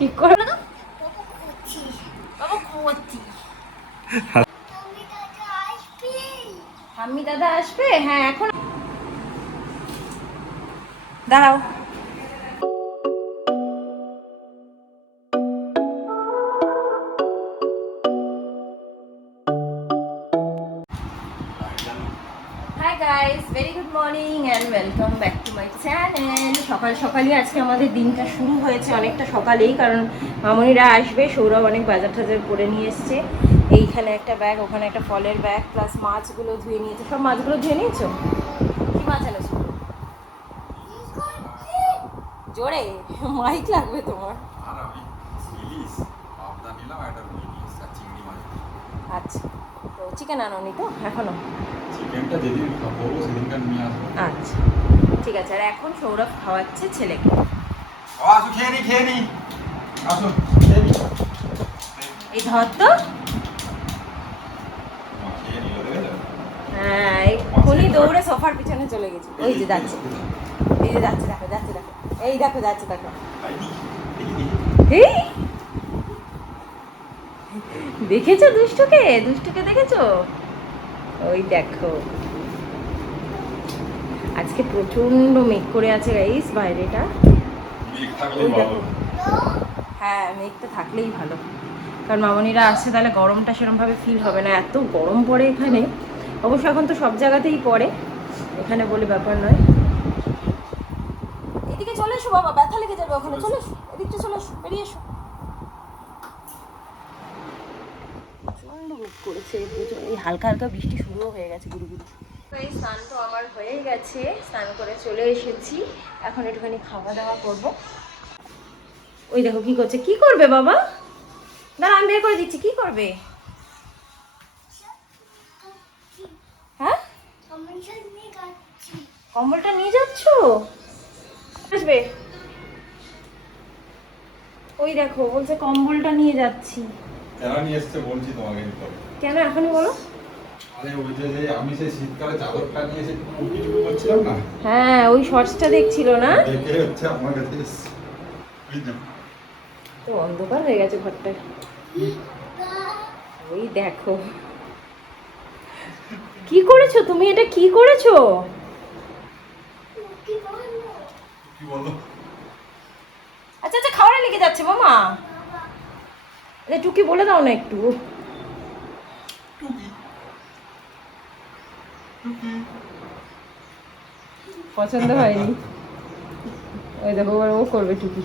কি করে না বাবা ঘুমাচ্ছি। ঠাম্মি দাদা আসবে? হ্যাঁ এখন দাঁড়াও। Hi guys, very good morning and welcome back to my channel. সকাল সকালই আজকে আমাদের দিনটা শুরু হয়েছে, অনেকটা সকালেই, কারণ মামনিরা আসবে। সৌরভ অনেক বাজার টাজার করে নিয়ে এসছে। এইখানে একটা ব্যাগ, ওখানে একটা ফলের ব্যাগ, প্লাস মাছগুলো ধুয়ে নিয়েছে। সব মাছগুলো ধুয়ে নিয়েছো? কি মাছ এনেছো? জোরে মাইক লাগবে তোমার। আচ্ছা, তো চিকেন আনোনি তো এখনো? আচ্ছা ঠিক আছে। আর এখন সৌরভ খাওয়াচ্ছে ছেলেকে। এই ধর তো। হ্যাঁ, এক্ষুনি দৌড়ে সোফার পিছনে চলে গেছি। ওই যে যাচ্ছে, এই যে যাচ্ছে, দেখো যাচ্ছে, দেখো এই দেখো যাচ্ছে, দেখো। এই দেখেছো দুষ্টুকে? দুষ্টুকে দেখেছো? ওই দেখো, আজকে প্রচন্ড মেঘ করে আছে গাইস বাইরেটা। ওই দেখো, হ্যাঁ মেঘটা থাকলেই ভালো, কারণ মামনিরা আসছে, তাহলে গরমটা সেরকমভাবে ফিল হবে না। এত গরম পড়ে এখানে, অবশ্য এখন তো সব জায়গাতেই পড়ে, এখানে বলে ব্যাপার নয়। এদিকে চলে এসো বাবা, ব্যথা লেগে যাবে ওখানে। চলে এসো, এদিকটা চলে এসো, বেরিয়ে এসো। প্রচন্ড রোদ করেছে, এই হালকা হালকা বৃষ্টি শুরুও হয়ে গেছে, গুরু গুরু। এই স্নান তো আমার হয়েই গেছে, স্নান করে চলে এসেছি। এখন একটুখানি খাওয়া দাওয়া করবো। ওই দেখো কি করছে। কি করবে বাবা? দাঁড়া আমি বের করে দিচ্ছি। কি করবে? হ্যাঁ, কম্বলটা নিয়ে যাচ্ছ? আসবে, ওই দেখো বলছে কম্বলটা নিয়ে যাচ্ছি। কেন নিয়ে এসছে বলছি তোমাকে। কেন এখনই বলো। আরে ওই যে আমি সেই শীতকালে চাদরটা নিয়ে এসে উঁকি করছিলাম না। হ্যাঁ, ওই শর্টসটা দেখছিল না? দেখে হচ্ছে আমার কাছে এসছে। তো অন্ধকার হয়ে গেছে ঘরটা। ওই দেখো কি করেছো তুমি, এটা কি করেছো? কি বলো? আচ্ছা আচ্ছা, খাওয়ারে লেগে যাচ্ছে মামা। এটা টুকি বলে দাও না একটু। পছন্দ হয়নি। ওই দেখো এবার ও করবে টুকি।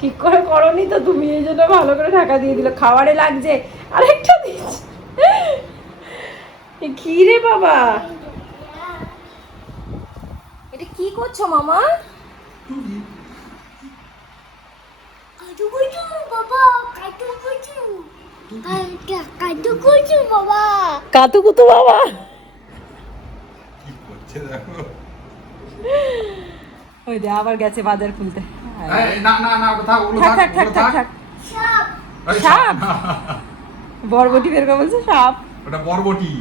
ঠিক করে করনি তো তুমি, এই জন্য ভালো করে ঢাকা দিয়ে দিল। খাবারে লাগছে, আরেকটা দিচ্ছি। কি রে বাবা, এটা কি করছো মামা? কাতুকুতু বাবা কি করছে দেখো। ওই যে আবার গেছে বাজার খুলতে। না না না, ওটা থাক, ওগুলো থাক থাক, থাক থাক ওগুলো থাক থাক। থাক। এই সাপ? বরবটি বের করে বলছে সাপ। ওটা বরবটি,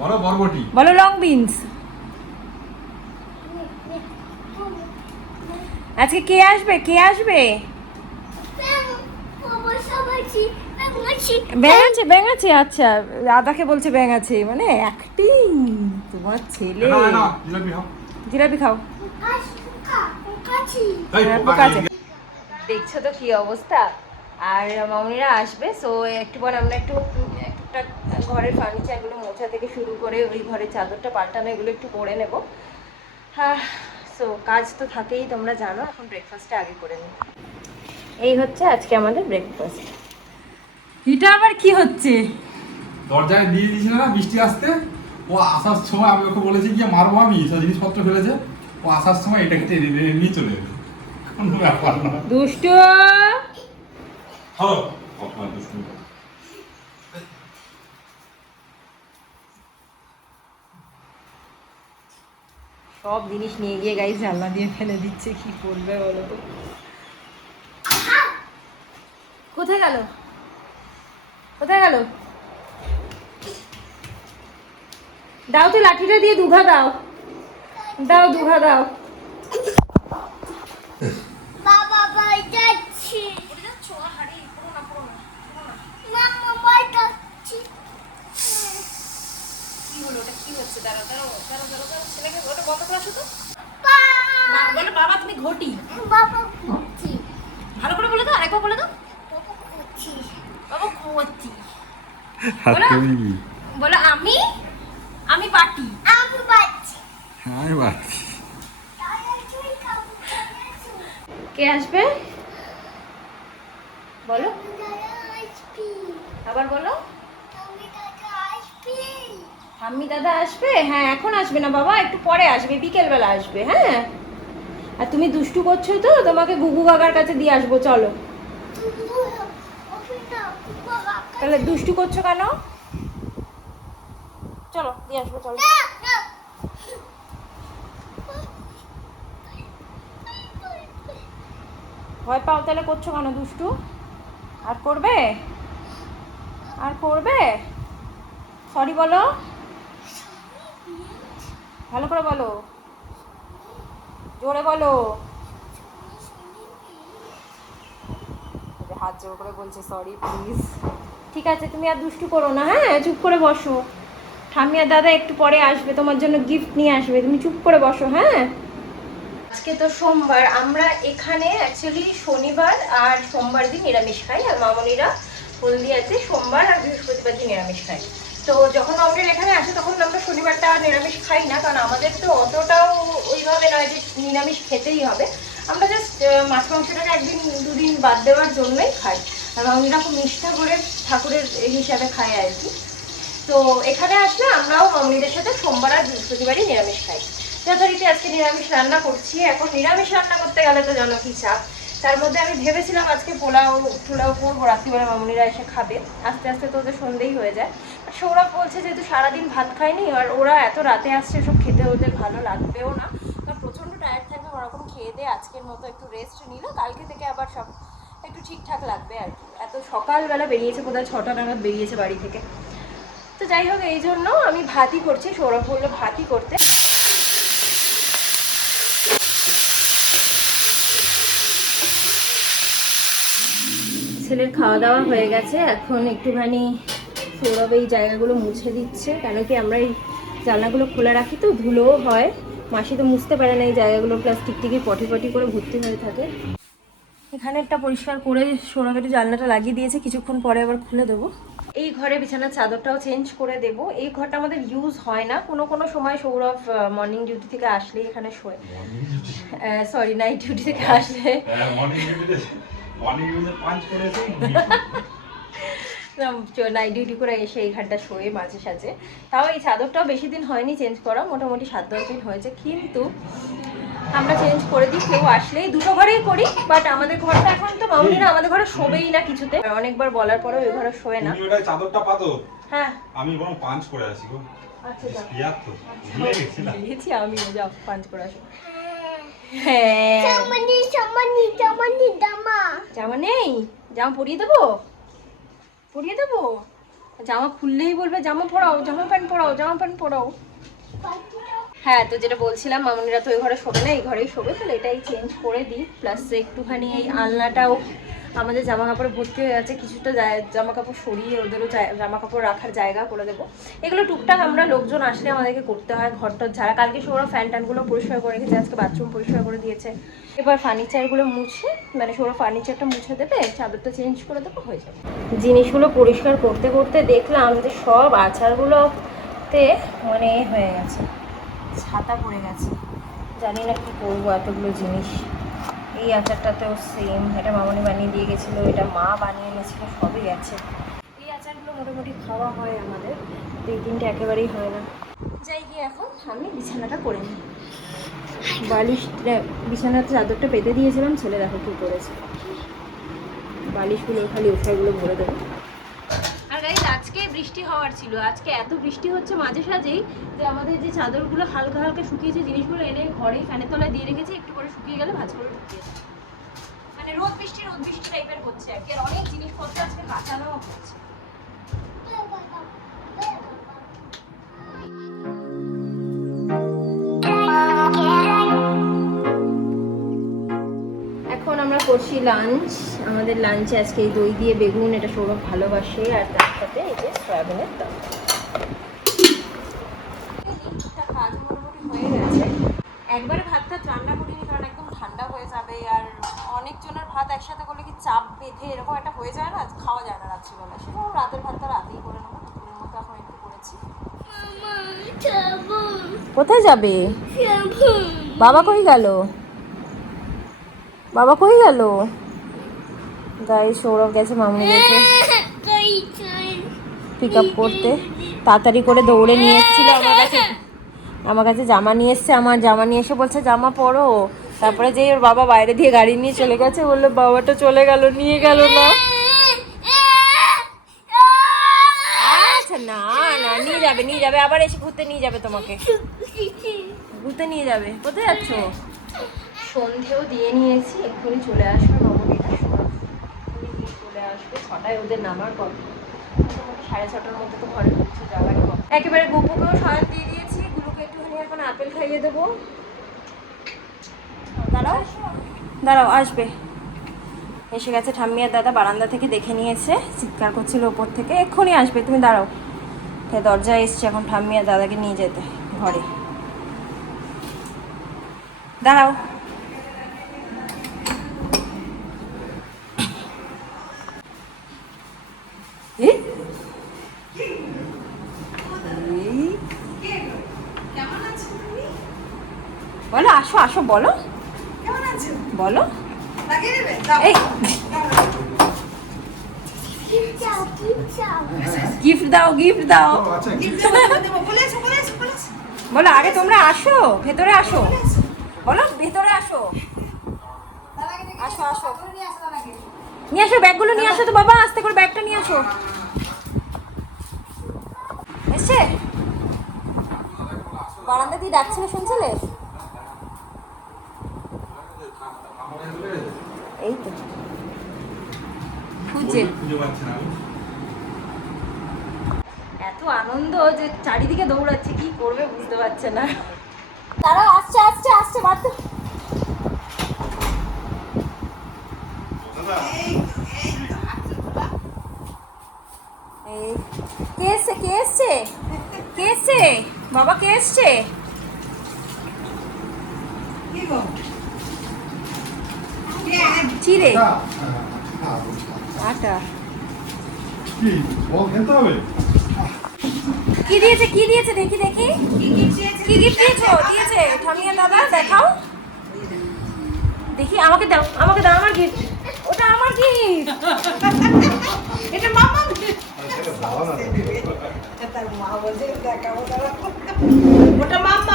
বলো বরবটি। বলো লং বিনস। আজকে কে আসবে, কে আসবে? ব্যাং আছে, ব্যাং আছে। আচ্ছা, দাদাকে বলছে ব্যাং আছে, মানে অ্যাক্টিং তোমার ছেলে। না না, জিলাপি খাও। জিলাপি খাও। এই হ্যাঁ, পোকা পোকা আছে। নেই। দেখছো তো কি অবস্থা। আর মামনিরা আসবে, সো একটু পর আমরা একটু একটা ঘরের ফার্নিচারগুলো মোছা থেকে শুরু করে ওই ঘরের চাদরটা পাল্টানো, এগুলো একটু করে নেব। হ্যাঁ, সো কাজ তো থাকেই, তোমরা জানো। এখন ব্রেকফাস্টটা আগে করে নিই। এই হচ্ছে আজকে আমাদের ব্রেকফাস্ট। এটা আবার কি হচ্ছে? দরজায় দিয়ে দিয়েছিল না বৃষ্টি আসতে, ও আসার সময় আমি ওকে বলেছি গিয়ে মারবো, আমি সব জিনিসপত্র ফেলেছে, ও আসার সময় এটাকে টেনে নিয়ে চলে যাবে। কোনো ব্যাপার না। দুষ্টু। হ্যালো, আপনার দুষ্টু। সব জিনিস নিয়ে গিয়ে গাইস জানলা দিয়ে ফেলে দিচ্ছে, কি করবে বলো তো। কোথায় গেল, কোথায় গেল? দাও তো লাঠিটা দিয়ে দুঘা দাও। দাও দুঘা দাও। বাবা বাই যাচ্ছি। মাম্মা বাই যাচ্ছি। কি হলো ওটা, কি হচ্ছে? দাঁড়াও দাঁড়াও দাঁড়াও দাঁড়াও দাঁড়াও, ছেলেকে ওটা বন্ধ করে আসো তো। বলো বাবা তুমি ঘটি। বাবা ঘুরছি। ভালো করে বলে দাও, আরেকবার বলে দাও। বাবা ঘুরছি। বাবা ঘুমাচ্ছি। আর বলো। তুমি কি? বলো আমি বাটি। আমি বাচ্চি। আমি বাড়ছি। তাহলে তুই খাবো খাবো। কে আসবে বলো, আমি দাদা আসবি। আবার বলো। আমি দাদা আসবি। ঠাম্মি দাদা আসবে? হ্যাঁ এখন আসবে না বাবা, একটু পরে আসবে, বিকেলবেলা আসবে। হ্যাঁ আর তুমি দুষ্টু করছো তো, তোমাকে গুগু কাকার কাছে দিয়ে আসবো, চলো। তাহলে দুষ্টু করছো কেন? চলো দিয়ে আসবো, চলো। ভয় পাও তাহলে করছো কেন দুষ্টু? আর করবে? আর করবে? সরি বলো, ভালো করে বলো, জোরে বলো। হাত জোর করে বলছে সরি প্লিজ। ঠিক আছে তুমি আর দুষ্টু করো না, হ্যাঁ চুপ করে বসো। ঠাম্মি আর দাদা একটু পরে আসবে, তোমার জন্য গিফট নিয়ে আসবে, তুমি চুপ করে বসো। হ্যাঁ আজকে তো সোমবার, আমরা এখানে অ্যাকচুয়ালি শনিবার আর সোমবার দিন নিরামিষ খাই, আর মামনিরা হলদিয়াতে সোমবার আর বৃহস্পতিবার দিন নিরামিষ খাই। তো যখন মামনির এখানে আসে তখন আমরা শনিবারটা আর নিরামিষ খাই না, কারণ আমাদের তো অতটাও ওইভাবে নয় যে নিরামিষ খেতেই হবে। আমরা জাস্ট মাছ মাংসটাকে একদিন দুদিন বাদ দেওয়ার জন্যই খাই, আর মামনিরা খুব নিষ্ঠা করে ঠাকুরের হিসাবে খায় আর কি। তো এখানে আসলে আমরাও মামনিদের সাথে সোমবার আর বৃহস্পতিবারই নিরামিষ খাই। যথারীতি আজকে নিরামিষ রান্না করছি। এখন নিরামিষ রান্না করতে গেলে তো জানো কি চাপ। তার মধ্যে আমি ভেবেছিলাম আজকে পোলাও করবো, রাত্রিবেলা মামনিরা এসে খাবে। আস্তে আস্তে তো ওদের সন্ধ্যেই হয়ে যায়। আর সৌরভ বলছে যেহেতু সারাদিন ভাত খায়নি, আর ওরা এত রাতে আসছে, সব খেতে ওদের ভালো লাগবেও না, কারণ প্রচণ্ড টায়ার্ড থাকবে। ওরকম খেয়ে দিয়ে আজকের মতো একটু রেস্ট নিল, কালকে থেকে আবার সব একটু ঠিকঠাক লাগবে আর কি। এত সকালবেলা বেরিয়েছে, কোথায় 6টা নাগাদ বেরিয়েছে বাড়ি থেকে। তো যাই হোক, এই জন্য আমি ভাতই করছি, সৌরভ বললো ভাতই করতে। ছেলের খাওয়া দাওয়া হয়ে গেছে, এখন একটুখানি সৌরভ এই জায়গাগুলো মুছে দিচ্ছে, কেন কি আমরা এই জানলাগুলো খোলা রাখি তো ধুলোও হয়, মাসি তো মুছতে পারে না এই জায়গাগুলো, প্লাস্টিক টিকি পটি পটি করে ভর্তি হয়ে থাকে। এখানে একটা পরিষ্কার করে সৌরভের জানলাটা লাগিয়ে দিয়েছে, কিছুক্ষণ পরে আবার খুলে দেবো। এই ঘরে বিছানার চাদরটাও চেঞ্জ করে দেব। এই ঘরটা আমাদের ইউজ হয় না, কোনো কোনো সময় সৌরভ মর্নিং ডিউটি থেকে আসলেই এখানে শোয়, সরি নাইট ডিউটি থেকে আসলে নাইট ডিউটি করে এসে এই ঘরটা শোয়ে মাঝে সাঝে। তাও এই চাদরটাও বেশি দিন হয়নি চেঞ্জ করা, মোটামুটি 7-10 দিন হয়েছে, কিন্তু আমরা চেঞ্জ করে দিই কেউ আসলেই। দুটো ঘরেই করি, বাট আমাদের ঘরটা এখন তো মামুনিরা আমাদের ঘরে শোবেই না কিছুতে, অনেকবার বলার পরেও ওই ঘরে শোয় না। তুমি ওটা চাদরটা পাতো? হ্যাঁ আমি বরং পাঞ্চ করে আসি গো। আচ্ছা যাও। বিয়ার তো ভুলে গেছিলাম। গেছি আমি, যাও পাঞ্চ করে আসো। হ্যাঁ জামানি দামা। জামা নেই? জামা পরিয়ে দেবো, পরিয়ে দেবো। জামা খুললেই বলবে জামা পরাও, জামা প্যান্ট পরাও, জামা প্যান্ট পরাও। হ্যাঁ তো যেটা বলছিলাম, মামুনিরা তো ওই ঘরে শোবে না, এই ঘরেই শোবে, তাহলে এটাই চেঞ্জ করে দিই। প্লাস একটুখানি এই আলনাটাও আমাদের জামা কাপড়ে ভর্তি হয়ে আছে, কিছুটা জামা কাপড় সরিয়ে ওদেরও জামা কাপড় রাখার জায়গা করে দেবো। এগুলো টুকটাক আমরা লোকজন আসলে আমাদেরকে করতে হয়, ঘরটার ঝাড়া। কালকে সৌরভ ফ্যান ট্যানগুলো পরিষ্কার করে রেখেছে, আজকে বাথরুম পরিষ্কার করে দিয়েছে। এবার ফার্নিচারগুলো মুছে, মানে সৌরভ ফার্নিচারটা মুছে দেবে, চাদরটা চেঞ্জ করে দেবো, হয়ে যাবে। জিনিসগুলো পরিষ্কার করতে করতে দেখলাম যে সব আচারগুলোতে মানে হয়ে গেছে, ছাতা পড়ে গেছে। জানি না কি করবো এতগুলো জিনিস। এই আচারটাতেও সেম, এটা মামনি বানিয়ে দিয়ে গেছিলো, এটা মা বানিয়ে এনেছিলো, সবই গেছে। এই আচারগুলো মোটামুটি খাওয়া হয় আমাদের, তো এই দিনটা একেবারেই হয় না। যাই গিয়ে এখন আমি বিছানাটা করে নিই। বিছানার চাদরটা পেতে দিয়েছিলাম, ছেলে দেখো কী করেছে, বালিশগুলো খালি ওষাইগুলো ভরে দেবো। আর গাইস আজকে বৃষ্টি হওয়ার ছিল, আজকে এত বৃষ্টি হচ্ছে মাঝে সাঝেই যে আমাদের যে চাদরগুলো হালকা হালকা শুকিয়েছে, জিনিসগুলো এনে ঘরেই ফ্যানের তলায় দিয়ে রেখেছি, একটু করে শুকিয়ে গেলে ভাঁজ করে ঢুকিয়ে দেবো। মানে রোদ বৃষ্টি টাইপের হচ্ছে আর কি, আর অনেক জিনিসপত্র আজকে কাঁচানোও হচ্ছে। করছি লাঞ্চ। আমাদের লাঞ্চে আজকে এই দই দিয়ে বেগুন, এটা সৌরভ ভালোবাসে, আর তার সাথে এই যে সয়াবিনের তরকারি। কাজ মোটামুটি হয়ে গেছে। একবারে ভাতটা রান্না করিনি কারণ একদম ঠান্ডা হয়ে যাবে, আর অনেকজনের ভাত একসাথে করলে কি চাপ বেঁধে এরকম একটা হয়ে যায় না, খাওয়া যায় না রাত্রিবেলা। সেটা রাতের ভাতটা রাতেই করে নেবো। দুপুরের মতো এখন একটু করেছি। কোথায় যাবে? বাবা কই গেল? বাবা কই গেল? গাই সৌরভ গেছে মামুনিকে পিক আপ করতে। তাড়াতাড়ি করে দৌড়ে নিয়ে এসেছিল আমার কাছে জামা নিয়ে এসছে। আমার জামা নিয়ে এসে বলছে জামা পরো। তারপরে যেই ওর বাবা বাইরে দিয়ে গাড়ি নিয়ে চলে গেছে, বললো বাবাটা চলে গেল, নিয়ে গেল না। আচ্ছা না না, নিয়ে যাবে আবার এসে ঘুরতে নিয়ে যাবে, তোমাকে ঘুরতে নিয়ে যাবে। কোথায় যাচ্ছ? সন্ধেও দিয়ে নিয়েছি, এক্ষুনি চলে আসবে মামুনিরা, চলে আসবে। 6টায় ওদের নামার কথা, 6:30টার মধ্যে তো ঘরে পৌঁছে যাওয়ারই কথা। একেবারে গুপুকেও শয়ন দিয়ে দিয়েছি, গুলোকে একটুখানি এখন আপেল খাইয়ে দেবো। দাঁড়াও আসবে। এসে গেছে ঠাম্মি আর দাদা, বারান্দা থেকে দেখে নিয়েছে, চিৎকার করছিল ওপর থেকে, এক্ষুনি আসবে, তুমি দাঁড়াও। তাই দরজায় এসছে এখন ঠাম্মি আর দাদাকে নিয়ে যেতে ঘরে। দাঁড়াও। বলো আসো আসো, বলো বলো। এই গিফট দাও, গিফট দাও। বলো আগে তোমরা আসো, ভেতরে আসো, বলো ভেতরে আসো, আসো আসো, নিয়ে আসো ব্যাগগুলো নিয়ে আসো তো বাবা, আস্তে করে ব্যাগটা নিয়ে আসো। এসছে বারান্দা দিয়ে ডাকছিল, শুনছিলে? এই তো খুঁজে এত আনন্দ যে চারিদিকে দৌড়াচ্ছে, কি করবে বুঝতে পারছে না। তারা আসছে আসছে আসছে, বাড়তে কে এসছে কে এসছে কে এসছে বাবা, কে এসছে? চিড়ে আটা কি দিয়েছে, কি দিয়েছে দেখি দেখি, কি গিফট দিয়েছে ঠামিয়া দাদা, দেখাও দেখি, আমাকে দাও, আমাকে দাও আমার গিফট, ওটা আমার গিফট, এটা মামা।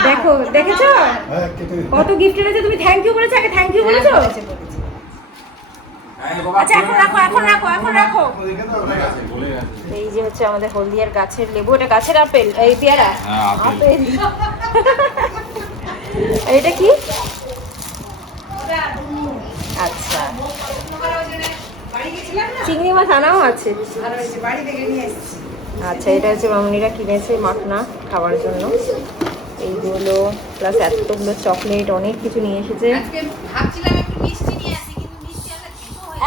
দেখো দেখেছো কত গিফট এনেছে, তুমি থ্যাংক ইউ বলেছো, আগে থ্যাংক ইউ বলেছো। আচ্ছা এখন রাখো, এখন রাখো, এখন রাখো। এই যে হচ্ছে আমাদের হলদিয়ার গাছের লেবু, এটা গাছের আপেল, এই পেয়ারা আপেল। এটা কি? আচ্ছা চিংড়ি মাছ আনাও আছে। আচ্ছা এটা হচ্ছে মামুনিরা কিনেছে মাখনা খাওয়ার জন্য, এইগুলো প্লাস এতগুলো চকলেট, অনেক কিছু নিয়ে এসেছে।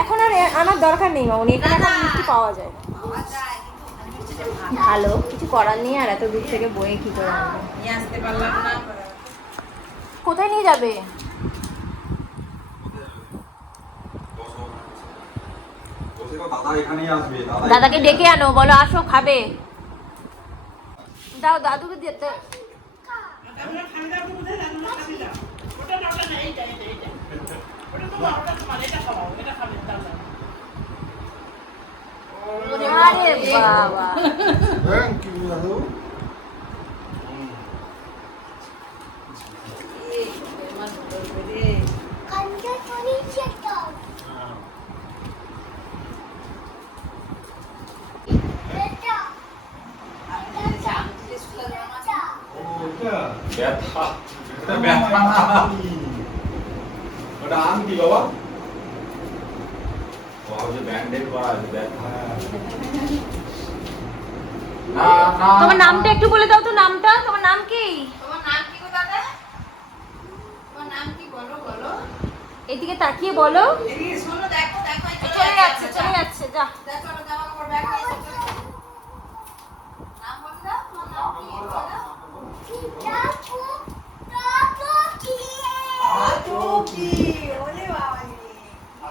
এখন আর আনার দরকার নেই মামুনি, এখানে এখন মিষ্টি পাওয়া যায়। ভালো কিছু করার নেই, আর এত দূর থেকে বয়ে কি করে আনবো, কোথায় নিয়ে যাবে? দাদাকে ডেকে আনো, বলো আসো খাবে, দাও দাদুকে দিতে। আরে বাবা, থ্যাংক ইউ দাদু। ওটা আংটি বাবা, ব্যান্ডেড করা আছে ব্যথা। তোমার নামটা একটু বলে দাও তো, নামটা তোমার নাম কি? তোমার নাম কি গো দাদা? তোমার নাম কি বলো বলো? এদিকে তাকিয়ে বলো। চলে যাচ্ছে যা।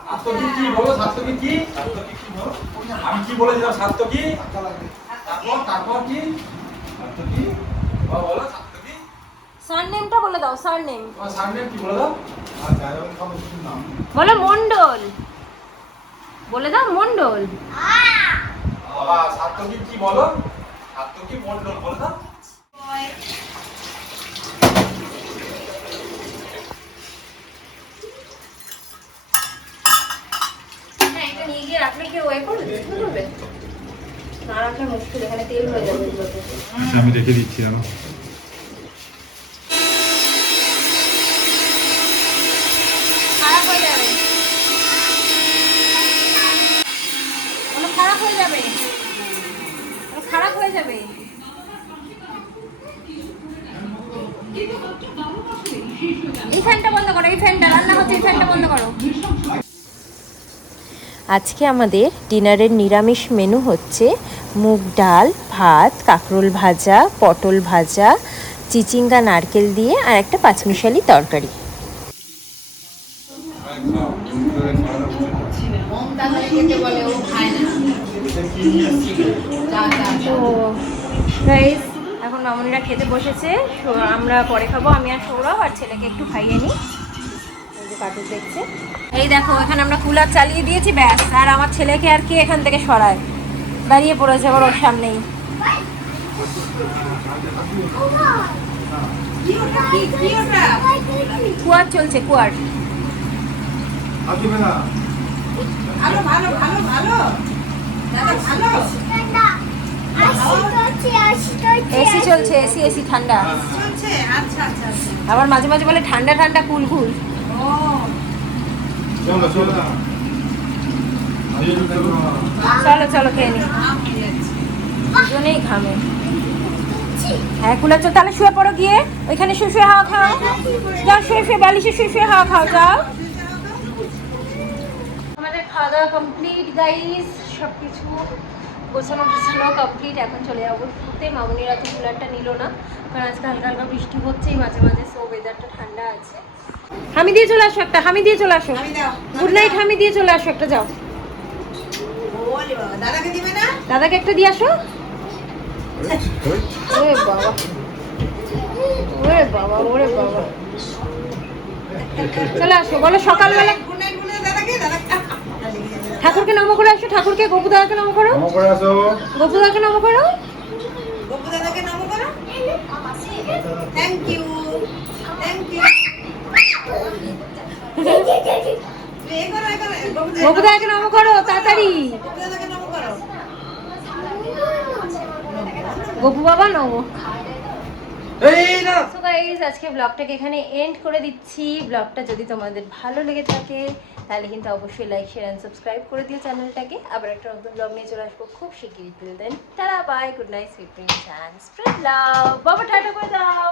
সার্থকী কি বলো? সার্থকী কি? আমি কি বলেছিলাম? সার্থকী তারপর কি? সার্থকী বলো। সার্থকী সারনেমটা বলে দাও। সারনেম তোমার সারনেম কি বলে দাও? বলো। মন্ডল বলে দাও। মন্ডল। বাবা সার্থকী কি বলো? সার্থকী মন্ডল বলে দাও। হ্যাঁ, এটা নিয়ে গিয়ে রাখলে কি ওয়ে করবে? না রাখলে মুশকিল, এখানে তেল হয়ে যাবে এগুলোতে। আমি রেখে দিচ্ছি জানো। খারাপ হয়ে যাবে। খারাপ হয়ে যাবে। খারাপ হয়ে যাবে। এই ফ্যানটা বন্ধ করো। এই ফ্যানটা রান্না হচ্ছে, এই ফ্যানটা বন্ধ করো। আজকে আমাদের ডিনারের নিরামিষ মেনু হচ্ছে মুগ ডাল, ভাত, কাঁকরোল ভাজা, পটল ভাজা, চিচিঙ্গা নারকেল দিয়ে আর একটা পাঁচমিশালি তরকারি। এখন মামুনিরা খেতে বসেছে, আমরা পরে খাবো। আমি আর সৌরভ আর ছেলেকে একটু খাইয়ে নিই। কার্টুন দেখছে। এই দেখো এখানে আমরা কুলার চালিয়ে দিয়েছি, ব্যাস। আর আমার ছেলেকে আর কি এখান থেকে সরায়, দাঁড়িয়ে পড়েছে আবার ওর সামনেই। কুয়ার চলছে, কুয়ার। এসি চলছে, এসি ঠান্ডা। আবার মাঝে মাঝে বলে ঠান্ডা ঠান্ডা কুল কুল। চলো খেয়ে নি, দুজনেই ঘামে। হ্যাঁ কুলার চল। তাহলে শুয়ে পড়ো গিয়ে, ওইখানে শুয়ে হাওয়া খাও। যাও শুয়ে বালিশে শুয়ে হাওয়া খাও, যাও। আমাদের খাওয়া দাওয়া কমপ্লিট গাইস, সবকিছু গোছানো কমপ্লিট। এখন চলে যাবো শুতে। মামুনিরা তো কুলারটা নিল না, কারণ আজকে হালকা হালকা বৃষ্টি হচ্ছেই মাঝে মাঝে, সো ওয়েদারটা ঠান্ডা আছে। হামি দিয়ে চলে আসো একটা, হামি দিয়ে চলে আসো। গুড নাইট হামি দিয়ে চলে আসো একটা, যাও। দাদাকে একটা দিয়ে আসো। ওরে বাবা, ওরে বাবা, ওরে বাবা। চলে আসো, বলো সকালবেলা ঠাকুরকে নম করে আসো। ঠাকুরকে, গোপু দাদাকে নম করো। গোপু দাদাকে নম করো। Thank you. গোপু দাদাকে নম করো তাড়াতাড়ি। গোপু বাবা নম। সো গাইস আজকে ব্লগটাকে এখানে এন্ড করে দিচ্ছি। ব্লগটা যদি তোমাদের ভালো লেগে থাকে তাহলে কিন্তু অবশ্যই লাইক, শেয়ার এন্ড সাবস্ক্রাইব করে দিও চ্যানেলটাকে। আবার একটা নতুন ব্লগ নিয়ে চলে আসবো খুব শিগগিরই। Till then tata, bye, good night, sweet dreams and spread love. বাবা টাটা করে দাও।